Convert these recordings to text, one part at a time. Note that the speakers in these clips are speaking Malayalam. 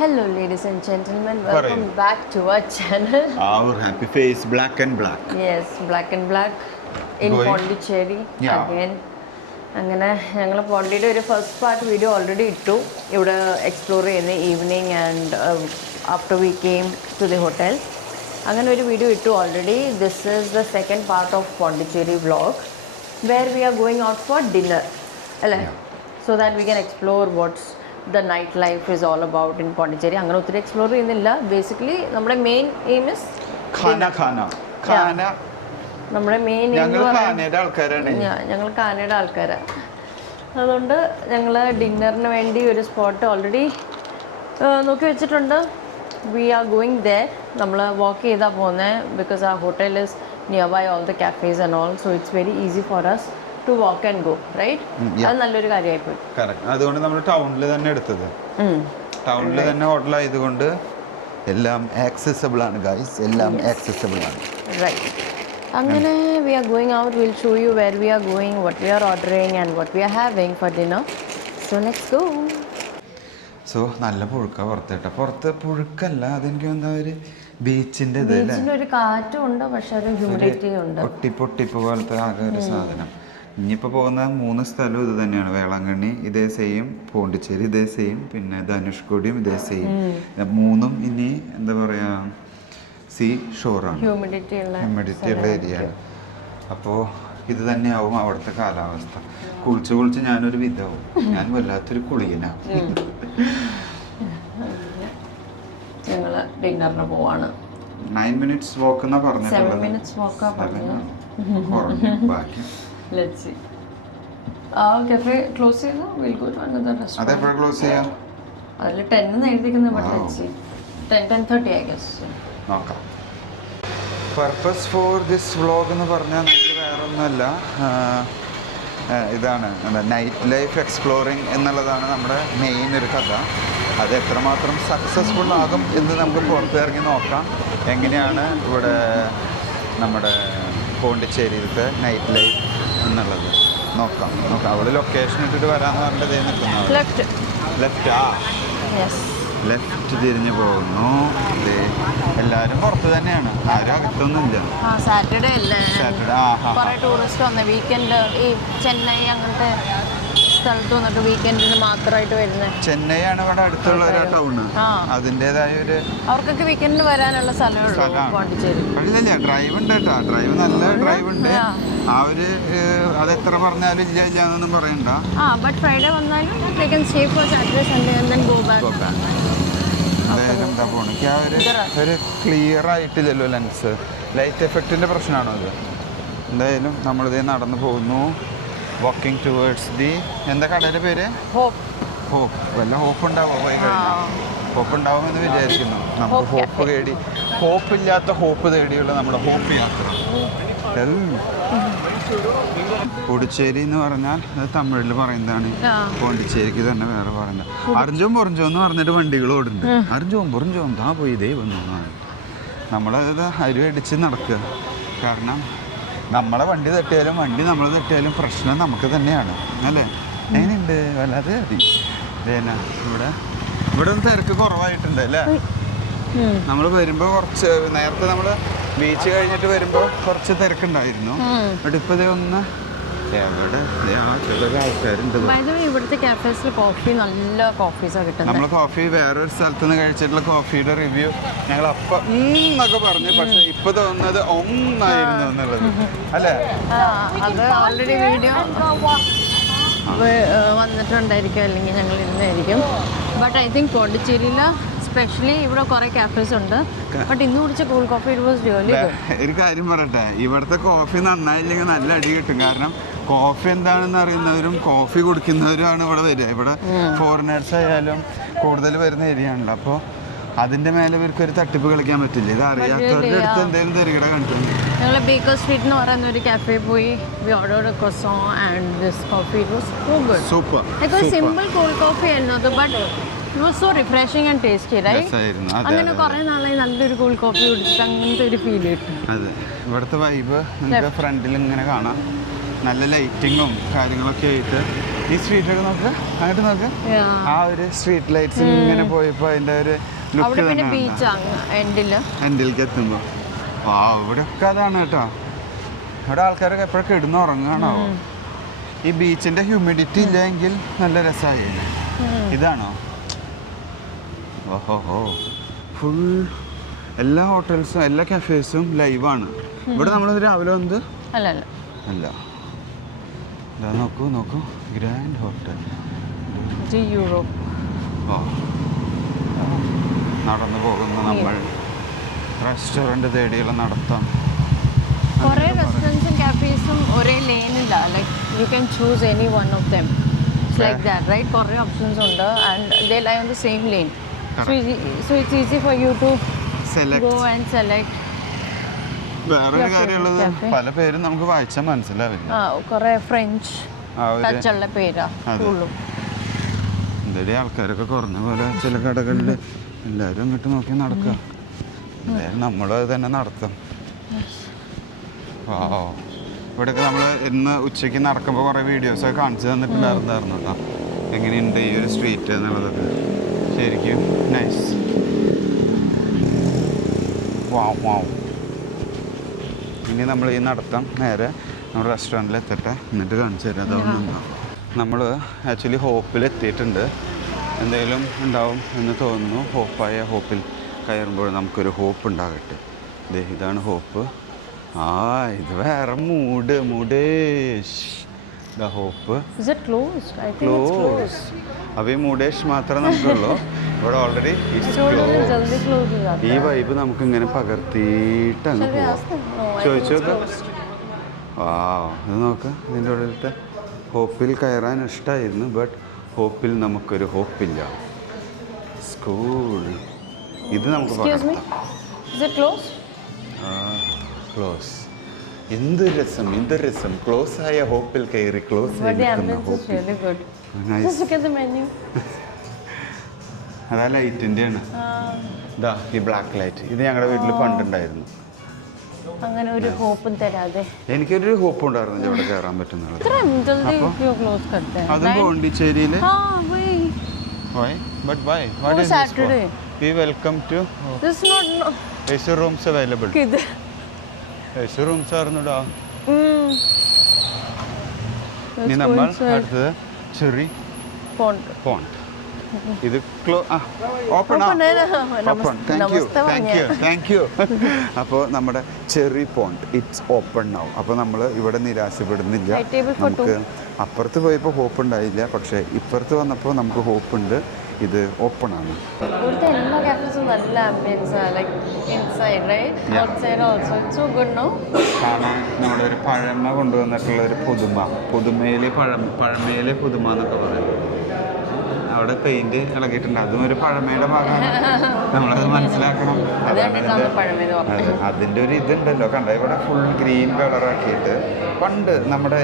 Hello ladies and gentlemen, welcome back to our channel. Our happy face, black and black. Yes, black and black in Pondicherry again. അങ്ങനെ ഞങ്ങൾ പോണ്ടിയുടെ ഒരു ഫസ്റ്റ് പാർട്ട് വീഡിയോ ഓൾറെഡി ഇട്ടു ഇവിടെ എക്സ്പ്ലോർ ചെയ്യുന്ന evening and after we came to the hotel അങ്ങനെ ഒരു വീഡിയോ ഇട്ടു already. This is the second part of Pondicherry vlog where we are going out for dinner അല്ലേ, so that we can explore what's the night life is all about in Pondicherry. അങ്ങനെ ഒത്തിരി എക്സ്പ്ലോർ ചെയ്യുന്നില്ല. ബേസിക്കലി നമ്മുടെ മെയിൻ എയിം ഇസ് നമ്മുടെ മെയിൻ ഞങ്ങൾ കാനയുടെ ആൾക്കാരാണ്. അതുകൊണ്ട് ഞങ്ങൾ ഡിന്നറിന് വേണ്ടി ഒരു സ്പോട്ട് ഓൾറെഡി നോക്കി വെച്ചിട്ടുണ്ട്. We are going there. നമ്മൾ വാക്ക് ചെയ്താൽ പോകുന്നത് ബിക്കോസ് ആ hotel is near by all the cafes and all, so it's very easy for us to walk and go, right? അത് നല്ലൊരു കാര്യമായിപ്പോയി. അതുകൊണ്ട് നമ്മൾ ടൗണിൽ തന്നെ എടുത്തത്. ടൗണിൽ തന്നെ ഹോട്ടൽ ആയതുകൊണ്ട് എല്ലാം ആക്സസിബിൾ ആണ് ഗൈസ്, എല്ലാം ആക്സസിബിൾ ആണ്. റൈറ്റ്. അങ്ങനെ we are going out. Will show you where we are going, what we are ordering and what we are having for dinner. So let's go. So നല്ല പുഴുക്ക പുറത്തേട്ടാ. പുറത്ത് പുഴുക്കല്ല, അതെനിക്ക് എന്താ ഒരു ബീച്ചിൻ്റെ ഒരു കാറ്റും ഉണ്ട്, പക്ഷെ ഒരു ഹ്യൂമിഡിറ്റി ഉണ്ട്. പൊട്ടിപ്പ് പോലത്തെ ആകെ ഒരു സാധനം. ഇനിയിപ്പോൾ പോകുന്ന 3 സ്ഥലവും ഇത് തന്നെയാണ്. വേളാങ്കണ്ണി ഇതേ സെയിം, പോണ്ടിച്ചേരി ഇതേ സെയിം, പിന്നെ ധനുഷ്കോടിയും ഇതേ സെയിം. 3ഉം ഇനി എന്താ പറയുക സീ ഷോറാണ്, ഹ്യൂമിഡിറ്റി ഉള്ള ഏരിയയാണ്. അപ്പോൾ ഇത് തന്നെയാവും അവിടുത്തെ കാലാവസ്ഥ. കുളിച്ച് ഞാനൊരു വിധവും, ഞാൻ വല്ലാത്തൊരു കുളിയനാണ്. ഞങ്ങൾ ഡിന്നറിന് പോവാണ്. 9 minutes walk എന്നാ പറഞ്ഞത്. 7 minutes walk ആ പറഞ്ഞത്. ബാക്കി let's see. cafe close ചെയ്തോ? we'll go to another restaurant. അതെപ്പോഴാ ക്ലോസ് ചെയ്യാം? അതിൽ 10 എന്ന് എഴുതിക്കുന്നത്, but let's see. 10:30 I guess. നോക്കാം. പർപ്പസ് ഫോർ ദിസ് വ്ളോഗ് എന്ന് പറഞ്ഞാൽ നമുക്ക് വേറെ ഒന്നുമല്ല, ഇതാണ് നൈറ്റ് ലൈഫ് എക്സ്പ്ലോറിങ് എന്നുള്ളതാണ് നമ്മുടെ മെയിൻ ഒരു കഥ. അത് എത്രമാത്രം സക്സസ്ഫുൾ ആകും എന്ന് നമുക്ക് പുറത്തിറങ്ങി നോക്കാം. എങ്ങനെയാണ് ഇവിടെ നമ്മുടെ പോണ്ടിച്ചേരിയിലത്തെ നൈറ്റ് ലൈഫ് എന്നുള്ളത് നോക്കാം. അവിടെ ലൊക്കേഷൻ ഇട്ടിട്ട് വരാമെന്ന് പറഞ്ഞിട്ട് നിൽക്കുന്നത് ലെഫ്റ്റ് തിരിഞ്ഞ് പോകുന്നു. എല്ലാവരും പുറത്ത് തന്നെയാണ്, ആരും അകത്തൊന്നുമില്ല. സാറ്റർഡേ അല്ലേ, കുറേ ടൂറിസ്റ്റ് വന്ന വീക്കെൻഡ് ഈ ചെന്നൈ അങ്ങനത്തെ സ്ഥലത്ത് വന്നിട്ട് വീക്കെൻഡിന് മാത്രമായിട്ട് വരുന്നത്. ചെന്നൈ ആണ് ഇവിടെ അടുത്തുള്ള ഒരു ടൗണ്, അതിൻ്റെതായ ഒരു അവർക്കൊക്കെ വീക്കെൻഡിന് വരാനുള്ള സ്ഥലമാണ് പോണ്ടിച്ചേരി. ഇല്ല, ഡ്രൈവ് ഉണ്ട് കേട്ടോ, ഡ്രൈവ് നല്ല ഡ്രൈവ് ഉണ്ട്. ആ ഒരു അതെത്ര പറഞ്ഞാലും ഇല്ല എന്നൊന്നും പറയണ്ട. ബട്ട് ഫ്രൈഡേ വന്നാലും they can stay for Saturday, Sunday and then go back. എന്തായാലും എന്താ പോണെങ്കിൽ ആ ഒരു ക്ലിയർ ആയിട്ടില്ലല്ലോ ലെൻസ്. ലൈറ്റ് എഫക്റ്റിൻ്റെ പ്രശ്നമാണോ അത്? എന്തായാലും നമ്മളിതേ നടന്നു പോകുന്നു, വാക്കിംഗ് ടുവേർഡ്സ് ദി എന്താ കടയുടെ പേര്? ഹോപ്പ്. വല്ല ഹോപ്പ് ഉണ്ടാവുമോ? പോയി കഴിഞ്ഞാൽ ഹോപ്പ് ഉണ്ടാവുമെന്ന് വിചാരിക്കുന്നു. നമുക്ക് ഹോപ്പില്ലാത്ത ഹോപ്പ് തേടിയുള്ള നമ്മുടെ ഹോപ്പ് യാത്ര. പോണ്ടിച്ചേരി എന്ന് പറഞ്ഞാൽ അത് തമിഴിൽ പറയുന്നതാണ്. പോണ്ടിച്ചേരിക്ക് തന്നെ വേറെ പറയുന്നത്. അറിഞ്ചോം പൊറിഞ്ചോ എന്ന് പറഞ്ഞിട്ട് വണ്ടികൾ ഓടുന്നുണ്ട്. അറിഞ്ചോം പൊറിഞ്ചോ എന്താ പോയി ഇതേ വന്നു. നമ്മളത് അരിവടിച്ച് നടക്കുക. കാരണം നമ്മളെ വണ്ടി തട്ടിയാലും നമ്മൾ തട്ടിയാലും പ്രശ്നം നമുക്ക് തന്നെയാണ് അല്ലേ? എങ്ങനെയുണ്ട്? വല്ലാതെ മതി. ഇവിടെ ഒന്ന് തിരക്ക് കുറവായിട്ടുണ്ട് അല്ലേ? നമ്മൾ വരുമ്പോൾ കുറച്ച് നേരത്തെ നമ്മൾ ബീച്ച് കഴിഞ്ഞിട്ട് വരുമ്പോൾ കുറച്ച് തിരക്കുണ്ടായിരുന്നു. ബട്ട് ഇപ്പോൾ ഇതേ ഒന്ന് എവിടെ ആൾക്കാരുണ്ട്. ഇവിടുത്തെ കാഫേസിൽ കോഫി നല്ല കോഫീസാണ് കിട്ടുന്നത്. നമ്മൾ കോഫി വേറൊരു സ്ഥലത്ത് നിന്ന് കഴിച്ചിട്ടുള്ള കോഫിയുടെ റിവ്യൂ ഞങ്ങൾ അപ്പം എന്നൊക്കെ പറഞ്ഞു, പക്ഷെ ഇപ്പൊ തോന്നുന്നത് ഒന്നായിരുന്നു എന്നുള്ളത് അല്ലേ? അത് ഓൾറെഡി വീഡിയോ വന്നിട്ടുണ്ടായിരിക്കും, അല്ലെങ്കിൽ ഞങ്ങൾ ഇരുന്നായിരിക്കും. ബട്ട് ഐ തിങ്ക് പോണ്ടിച്ചേരിയിൽ സ്പെഷ്യലി ഇവിടെ കുറേ കാഫേസ് ഉണ്ട്. ബട്ട് ഇന്ന് കുടിച്ച cool coffee it was really good. ഒരു കാര്യം പറയട്ടെ, ഇവിടുത്തെ കോഫി നന്നായില്ലെങ്കിൽ നല്ല അടി കിട്ടും. കാരണം കോഫി എന്താണെന്ന് അറിയുന്നവരും കോഫി കുടിക്കുന്നവരുമാണ് ഇവിടെ വരിക. ഇവിടെ ഫോറിനേഴ്സ് ആയാലും കൂടുതൽ വരുന്ന ഏരിയ ആണല്ലോ. അപ്പോൾ അതിൻ്റെ മേലെ ഇവർക്ക് ഒരു തട്ടിപ്പ് കളിക്കാൻ പറ്റില്ല. ഇത് അറിയാത്തവരുടെ അടുത്ത് എന്തെങ്കിലും തരികട കണ്ടിട്ടുണ്ട്. ഞങ്ങൾ ബേക്കർ സ്ട്രീറ്റ് എന്ന് പറയുന്ന ഒരു കാഫേ പോയി. We ordered a croissant and this coffee it was so good. Super. Like ഒരു സിമ്പിൾ കൂൾ കോഫി ആയിരുന്നു അത്, but it was so refreshing and tasty, right? അങ്ങനെ കുറേ നാളായി നല്ലൊരു കൂൾ കോഫി കുടിച്ചിട്ട് അങ്ങനത്തെ ഒരു ഫീൽ കിട്ടും. അതെ, ഇവിടുത്തെ വൈബ് നിങ്ങൾക്ക് ഫ്രണ്ടിൽ ഇങ്ങനെ കാണാം. നല്ല ലൈറ്റിങ്ങും കാര്യങ്ങളൊക്കെ ആയിട്ട് ഈ സ്ട്രീറ്റൊക്കെ നോക്ക്, അങ്ങോട്ട് നോക്ക്. ആ ഒരു സ്ട്രീറ്റ് ലൈറ്റ്സ് ഇങ്ങനെ പോയപ്പോൾ അതിൻ്റെ ഒരു ലുക്ക് എൻഡിലേക്ക് എത്തുമ്പോൾ ഇവിടെ ഒക്കെ അതാണ് കേട്ടോ. ഇവിടെ ആൾക്കാരൊക്കെ എപ്പോഴൊക്കെ ഇടുന്ന് ഉറങ്ങുകയാണോ? ഈ ബീച്ചിന്റെ ഹ്യൂമിഡിറ്റി ഇല്ലെങ്കിൽ നല്ല രസമായില്ലേ? ഇതാണോ? ഓഹോ, ഫുൾ എല്ലാ ഹോട്ടൽസും എല്ലാ കഫേസും ലൈവാണ്. ഇവിടെ നമ്മൾ രാവിലെ വന്നത് അല്ല. ഇതാ നോക്കൂ നോക്കൂ, ഗ്രാൻഡ് ഹോട്ടൽ യൂറോപ്പ്. ഓ, നടന്നു പോകുന്ന നമ്മൾ റെസ്റ്റോറൻറ്റ് തേടിയുള്ള നടത്താം. കുറേ റെസ്റ്റോറൻറ്റ്സും കാഫേസും ഒരേ ലെയിനില്ല. Like you can choose any one of them. It's like that, right? കുറേ ഓപ്ഷൻസ് ഉണ്ട് and they lie on the same lane. So it's easy for you to go and select. വേറൊരു കാര്യമുള്ളത്, പല പേരും നമുക്ക് വായിച്ചാൽ മനസ്സിലാവില്ല. കുറേ ഫ്രഞ്ച് ടച്ചുള്ള പേരാ ഫുള്ളും. എന്തായാലും ആൾക്കാരൊക്കെ കുറഞ്ഞ പോലെ ചില കടകളിൽ എല്ലാവരും അങ്ങോട്ട് നോക്കി നടക്കുക. എന്തായാലും നമ്മളും അത് തന്നെ നടത്തും. ഇവിടെയൊക്കെ നമ്മൾ ഇന്ന് ഉച്ചയ്ക്ക് നടക്കുമ്പോൾ കുറേ വീഡിയോസൊക്കെ കാണിച്ചു തന്നിട്ടുണ്ടായിരുന്നു കേട്ടോ, എങ്ങനെയുണ്ട് ഈ ഒരു സ്ട്രീറ്റ് എന്നുള്ളതൊക്കെ. ശരിക്കും നൈസ്. വാവ്. ഇനി നമ്മൾ ഈ നടത്താം നേരെ നമ്മുടെ റെസ്റ്റോറൻറ്റിൽ എത്തട്ടെ, എന്നിട്ട് കാണിച്ചു തരാം. അതൊന്നുണ്ടോ? നമ്മൾ ആക്ച്വലി ഹോപ്പിൽ എത്തിയിട്ടുണ്ട്. എന്തെങ്കിലും ഉണ്ടാവും എന്ന് തോന്നുന്നു. ഹോപ്പിൽ കയറുമ്പോൾ നമുക്കൊരു ഹോപ്പ് ഉണ്ടാകട്ടെ. ഇതാണ് ഹോപ്പ്. ഇത് വേറെ മൂഡേഷ്. Hope close. അപ്പോൾ ഈ മൂഡേഷ് മാത്രമേ നമുക്കുള്ളൂ. ഇവിടെ ഓൾറെഡി ഈ വൈബ് നമുക്ക് ഇങ്ങനെ പകർത്തിയിട്ട് അങ്ങ് പോവാം. ചോദിച്ചു നോക്കാം. ഇത് നോക്കാം. ഇതിൻ്റെ ഉള്ളിലത്തെ ഹോപ്പിൽ കയറാൻ ഇഷ്ടമായിരുന്നു, ബട്ട് ഹോപ്പിൽ നമുക്കൊരു ഹോപ്പില്ല. സ്കൂൾ ഇത് നമുക്ക് പകർത്താം. ക്ലോസ്. എന്ത് രസം. ക്ലോസ് ആയ ഹോപ്പിൽ കയറി ക്ലോസ് അതാ ലൈറ്റിൻ്റെ ആണ്. ഇതാ ഈ ബ്ലാക്ക് ലൈറ്റ്. ഇത് ഞങ്ങളുടെ വീട്ടിൽ പണ്ടുണ്ടായിരുന്നു. അങ്ങനെ ഒരു ഹോപ്പും തരാതെ എനിക്കൊരു ഹോപ്പ് ഉണ്ടായിരുന്നു ഇവിടെ കയറാൻ പറ്റുന്നത്. അതും പോണ്ടിച്ചേരിയിൽ. Rooms available. റൂംസ് ആയിരുന്നുടാ. ഇനി നമ്മൾ അടുത്തത് ചെറി പോണ്ട്. ഇത് ഓപ്പൺ. Thank you. അപ്പോൾ നമ്മുടെ Cherry Pond it's open now. അപ്പോൾ നമ്മൾ ഇവിടെ നിരാശപ്പെടുന്നില്ല. നമുക്ക് അപ്പുറത്ത് പോയപ്പോൾ ഹോപ്പ് ഉണ്ടായില്ല, പക്ഷേ ഇപ്പുറത്ത് വന്നപ്പോൾ നമുക്ക് ഹോപ്പ് ഉണ്ട്. ഇത് ഓപ്പൺ ആണ്. കാണാൻ നമ്മുടെ ഒരു പഴമ കൊണ്ടുവന്നിട്ടുള്ള ഒരു പുതുമയിലെ പുതുമ എന്നൊക്കെ പറയാം. അവിടെ പെയിന്റ് ഇളകിയിട്ടുണ്ട്. അതും ഒരു പഴമയുടെ ഭാഗമാണ്. നമ്മളത് മനസ്സിലാക്കണം. അതിൻ്റെ ഒരു ഇതുണ്ടല്ലോ, കണ്ട ഇവിടെ ഫുൾ ഗ്രീൻ കളറാക്കിയിട്ട്. പണ്ട്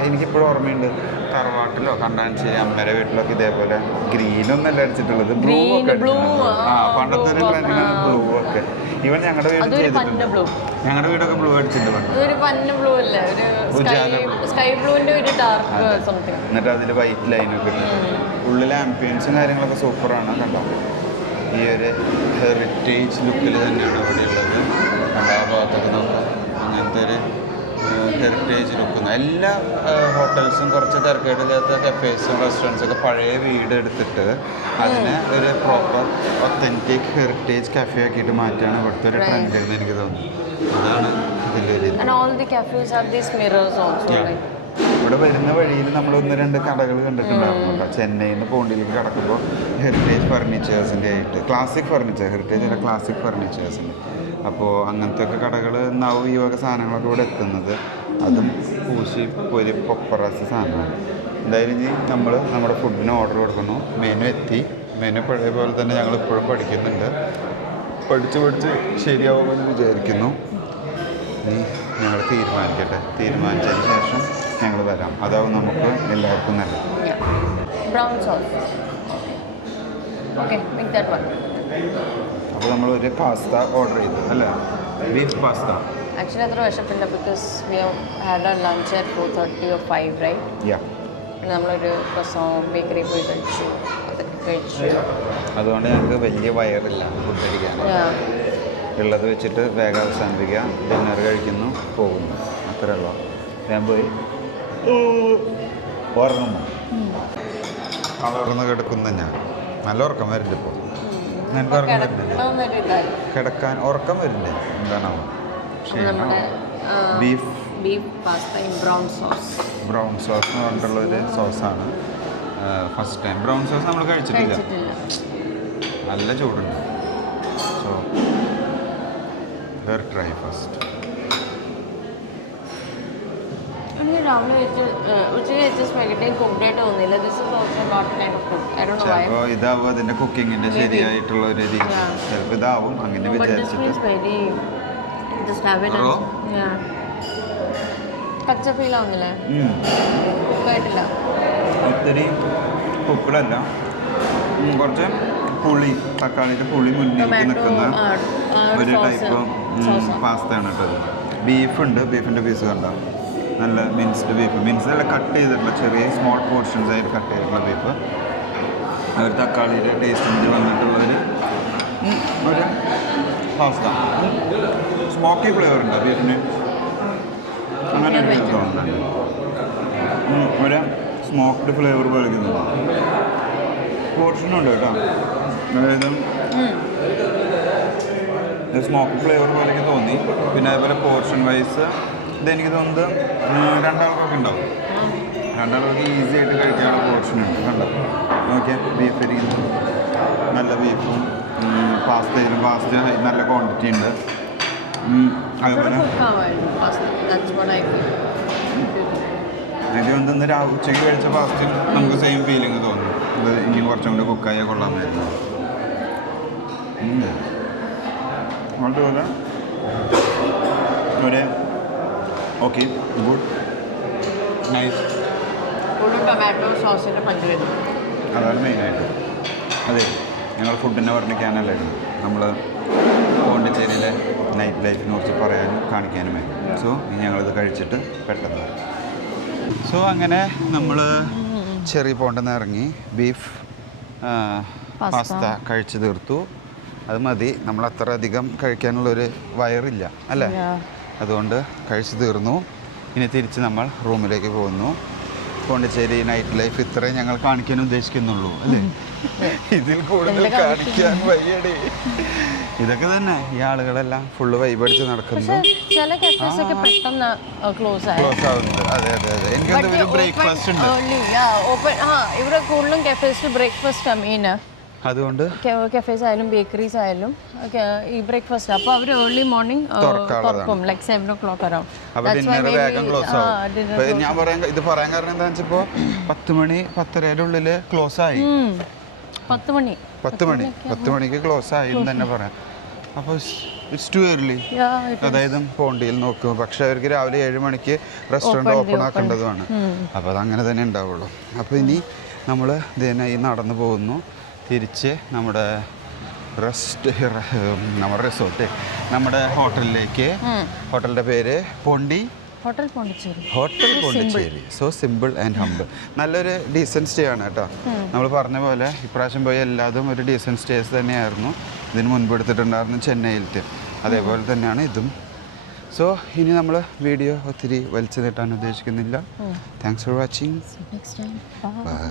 എനിക്കിപ്പോഴും ഓർമ്മയുണ്ട്, തറവാട്ടിലോ കണ്ടാൻശ്ശേരി അമ്മയുടെ വീട്ടിലൊക്കെ ഇതേപോലെ ഗ്രീനൊന്നല്ല അടിച്ചിട്ടുള്ളത്, ബ്ലൂ ഒക്കെ അടിച്ചിട്ടുണ്ട്. പണ്ടത്തെ ഒരു ട്രെൻഡിങ്ങാണ് ബ്ലൂ ഒക്കെ. ഇവൻ ഞങ്ങളുടെ വീട് ചെയ്തിട്ടുണ്ട്. ഞങ്ങളുടെ വീടൊക്കെ ബ്ലൂ അടിച്ചിട്ടുണ്ട്. എന്നിട്ട് അതിൽ വൈറ്റ് ലൈനൊക്കെ ഇട്ടിട്ടുണ്ട്. ഉള്ളിലെ ആംബിയൻസും കാര്യങ്ങളൊക്കെ സൂപ്പറാണ്. കണ്ടോ, ഈ ഒരു ഹെറിറ്റേജ് ലുക്കിൽ തന്നെയാണ് ഇവിടെ ഉള്ളത്. കണ്ടാ ഭാഗത്തൊക്കെ നോക്കാം. അങ്ങനത്തെ ഒരു ഹെറിറ്റേജ് ലുക്കുന്ന എല്ലാ ഹോട്ടൽസും കുറച്ച് തിരക്കേടില്ലാത്ത കഫേസും റെസ്റ്റോറൻറ്റ്സൊക്കെ പഴയ വീട് എടുത്തിട്ട് അതിനെ ഒരു പ്രോപ്പർ ഒത്തൻറ്റിക് ഹെറിറ്റേജ് കഫേ ആക്കിയിട്ട് മാറ്റാണ് ഇവിടുത്തെ ഒരു ട്രെൻഡ് എന്ന് എനിക്ക് തോന്നുന്നു. അതാണ് ഇതിൻ്റെ. ഇവിടെ വരുന്ന വഴിയിൽ നമ്മൾ 1-2 കടകൾ കണ്ടിട്ടുണ്ടായിരുന്നു കേട്ടോ. ചെന്നൈയിൽ നിന്ന് പോണ്ടിയിലേക്ക് കടക്കുമ്പോൾ ഹെറിറ്റേജ് ഫർണിച്ചേഴ്സിൻ്റെ ആയിട്ട് ക്ലാസിക് ഫർണിച്ചർ, ഹെറിറ്റേജ് അല്ല ക്ലാസിക് ഫർണിച്ചേഴ്സിൻ്റെ. അപ്പോൾ അങ്ങനത്തെ ഒക്കെ കടകൾ ഈ വക സാധനങ്ങളൊക്കെ ഇവിടെ എത്തുന്നത്. അതും പൂശി പൊരി പൊപ്പറസ് സാധനമാണ്. എന്തായാലും ഇനി നമ്മൾ നമ്മുടെ ഫുഡിന് ഓർഡർ കൊടുക്കുന്നു. മെനു എത്തി. മെനു പഴയ പോലെ തന്നെ ഞങ്ങൾ ഇപ്പോഴും പഠിക്കുന്നുണ്ട്. പഠിച്ച് ശരിയാവുമെന്ന് വിചാരിക്കുന്നു. ഇനി ഞങ്ങൾ തീരുമാനിച്ചതിന് ശേഷം ഞങ്ങൾ വരാം. അതാവും നമുക്ക് എല്ലാവർക്കും നല്ലത്. അപ്പോൾ നമ്മൾ ഒരു പാസ്ത ഓർഡർ ചെയ്തു അല്ലേ? Beef pasta. Actually, അത്ര വിശപ്പില്ല, because we have had our lunch at 4:30 or 5, right? Yeah. പിന്നെ നമ്മളൊരു ക്രോസോൺ ബേക്കറി പോയി കഴിച്ചു, അതൊക്കെ കഴിച്ചു. അതുകൊണ്ട് ഞങ്ങൾക്ക് വലിയ വയറില്ല ഫുഡ് കഴിക്കാൻ. ഉള്ളത് വെച്ചിട്ട് വേഗം അവസാനിപ്പിക്കുക, ഡിന്നർ കഴിക്കുന്നു, പോകുന്നു, അത്രേ ഉള്ളൂ. ഞാൻ പോയി ഉറങ്ങുന്നു. വളർന്ന് കിടക്കുന്ന ഞാൻ നല്ല ഉറക്കം വരുന്നുണ്ട് ഇപ്പോൾ. എനിക്ക് ഉറക്കം വരുന്നില്ല, കിടക്കാൻ ഉറക്കം വരുന്നില്ല. എന്താണോ ബീഫ് ബ്രൗൺ സോസ് എന്ന് പറഞ്ഞിട്ടുള്ളൊരു സോസാണ്. ഫസ്റ്റ് ടൈം ബ്രൗൺ സോസ് നമ്മൾ കഴിച്ചിട്ടില്ല. നല്ല ചൂടുണ്ട്. So try first. ചിലപ്പോൾ ഇതാവും അതിൻ്റെ കുക്കിങ്ങിൻ്റെ ശരിയായിട്ടുള്ള ഒരു രീതി. ചിലപ്പോൾ ഇതാവും അങ്ങനെ വിചാരിച്ചിട്ട്. ഒത്തിരി കുക്കടല്ല, കുറച്ച് പുളി, തക്കാളിയുടെ പുളി മുന്നിലേക്ക് നിൽക്കുന്ന ഒരു ടൈപ്പ് പാസ്തയാണ് കേട്ടത്. ബീഫുണ്ട്, ബീഫിൻ്റെ പീസ് കണ്ട നല്ല മിൻസ്ഡ് ബീഫ്, മിൻസ്ഡ് കട്ട് ചെയ്തിട്ടുള്ള ചെറിയ സ്മോൾ പോർഷൻസ് ആയിട്ട് കട്ട് ചെയ്തിട്ടുള്ള ബീഫ്. ഒരു തക്കാളിയുടെ ടേസ്റ്റിന് വന്നിട്ടുള്ളൊരു ഒരു പാസ്ത. സ്മോക്കി ഫ്ലേവർ ഉണ്ട് ബീഫിന്, അങ്ങനെ ഒരു തോന്നുന്നുണ്ട്. ഒരു സ്മോക്ക്ഡ് ഫ്ലേവർ പോലെ പോർഷനുണ്ട് കേട്ടോ. അതായത് സ്മോക്ക് ഫ്ലേവർ പോലെയൊക്കെ തോന്നി. പിന്നെ അതേപോലെ പോർഷൻ വൈസ് ഇതെനിക്ക് തോന്നുന്നത് 2 ആൾക്കൊക്കെ ഉണ്ടാവും. 2 ആൾക്ക് ഈസി ആയിട്ട് കഴിക്കാനുള്ള പോർഷനുണ്ട്. കണ്ടോ നോക്കിയാൽ ബീഫ് ഇരിക്കുന്നു, നല്ല ബീഫും പാസ്തയിലും പാസ്ത നല്ല ക്വാണ്ടിറ്റി ഉണ്ട്. അതുപോലെ എനിക്ക് വന്ന് ഉച്ചയ്ക്ക് കഴിച്ച പാസ്തയും നമുക്ക് സെയിം ഫീലിംഗ് തോന്നും. ഇത് ഇനി കുറച്ചും കൂടി കുക്കായാൽ കൊള്ളാമായിരുന്നു. അതുപോലെ ഒരു ഓക്കെ, ഗുഡ്, നൈസ്. ടൊമാറ്റോ സോസിൻ്റെ പഞ്ച് വരുന്നു, അതാണ് മെയിനായിട്ട്. അതെ, ഞങ്ങൾ ഫുഡിനെ വർണ്ണിക്കാനല്ലായിരുന്നു, നമ്മൾ പോണ്ടിച്ചേരിയിലെ നൈറ്റ് ലൈഫിനെ കുറിച്ച് പറയാനും കാണിക്കാനുമേ. സോ ഇനി ഞങ്ങളിത് കഴിച്ചിട്ട് പെട്ടെന്ന്. സോ അങ്ങനെ നമ്മൾ ചെറി പോണ്ടിൽ നിന്ന് ഇറങ്ങി ബീഫ് പാസ്ത കഴിച്ച് തീർത്തു. അത് മതി, നമ്മൾ അത്ര അധികം കഴിക്കാനുള്ളൊരു വയറില്ല അല്ലേ, അതുകൊണ്ട് കഴിച്ച് തീർന്നു. ഇനി തിരിച്ച് നമ്മൾ റൂമിലേക്ക് പോകുന്നു. പോണ്ടിച്ചേരി നൈറ്റ് ലൈഫ് ഇത്രയും ഞങ്ങൾ കാണിക്കാൻ ഉദ്ദേശിക്കുന്നുള്ളൂ അല്ലേ, ഇതിൽ കൂടുതൽ കാണിക്കാൻ വയ്യടി. ഇതൊക്കെ തന്നെ ഈ ആളുകളെല്ലാം ഫുള്ള് വൈബടിച്ച് നടക്കുന്നു. ക്ലോസ് ആവുന്നുണ്ട്. അതെ അതെ അതെ, എനിക്കൊരു ബ്രേക്ക്ഫാസ്റ്റ് ഉണ്ട് ഇവിടെ കൂടുതലും കഫേസിൽ ബ്രേക്ക്ഫാസ്റ്റ് അതുകൊണ്ട് കഫേസ് ആയാലും ബേക്കറീസ് ആയാലും ഈ ബ്രേക്ക്ഫാസ്റ്റ്. അപ്പോൾ അവർ ഏർലി മോർണിംഗ് തുറക്കും, ലൈക്ക് 7 o'clock around. ഞാൻ ഇത് പറയാൻ കാരണം എന്താണെന്ന് വെച്ചപ്പോൾ 10 മണി 10:30 ഉള്ളിൽ ക്ലോസ് ആയി. 10 മണിക്ക് ക്ലോസ് ആയി എന്ന് തന്നെ പറയാം. അപ്പോൾ ഇറ്റ്സ് ടു ഏർലി. അതായത് പോണ്ടിയിൽ നോക്കും, പക്ഷെ അവർക്ക് രാവിലെ 7 മണിക്ക് റെസ്റ്റോറൻറ്റ് ഓപ്പൺ ആക്കേണ്ടതുമാണ്. അപ്പോൾ അതങ്ങനെ തന്നെ ഉണ്ടാവുള്ളൂ. അപ്പോൾ ഇനി നമ്മൾ ഇതിനായി നടന്നു പോകുന്നു തിരിച്ച് നമ്മുടെ റിസോർട്ട്, നമ്മുടെ ഹോട്ടലിലേക്ക്. ഹോട്ടലിൻ്റെ പേര് hotel Pondicherry. So simple and humble. നല്ലൊരു ഡീസൻറ്റ് സ്റ്റേ ആണ് കേട്ടോ. നമ്മൾ പറഞ്ഞ പോലെ ഇപ്രാവശ്യം പോയി എല്ലാതും ഒരു ഡീസൻറ്റ് സ്റ്റേസ് തന്നെയായിരുന്നു. ഇതിന് മുൻപ് എടുത്തിട്ടുണ്ടായിരുന്നു ചെന്നൈയിലത്തെ, അതേപോലെ തന്നെയാണ് ഇതും. സോ ഇനി നമ്മൾ വീഡിയോ ഒത്തിരി വലിച്ചു നീട്ടാൻ ഉദ്ദേശിക്കുന്നില്ല. Thanks for watching. ബൈ.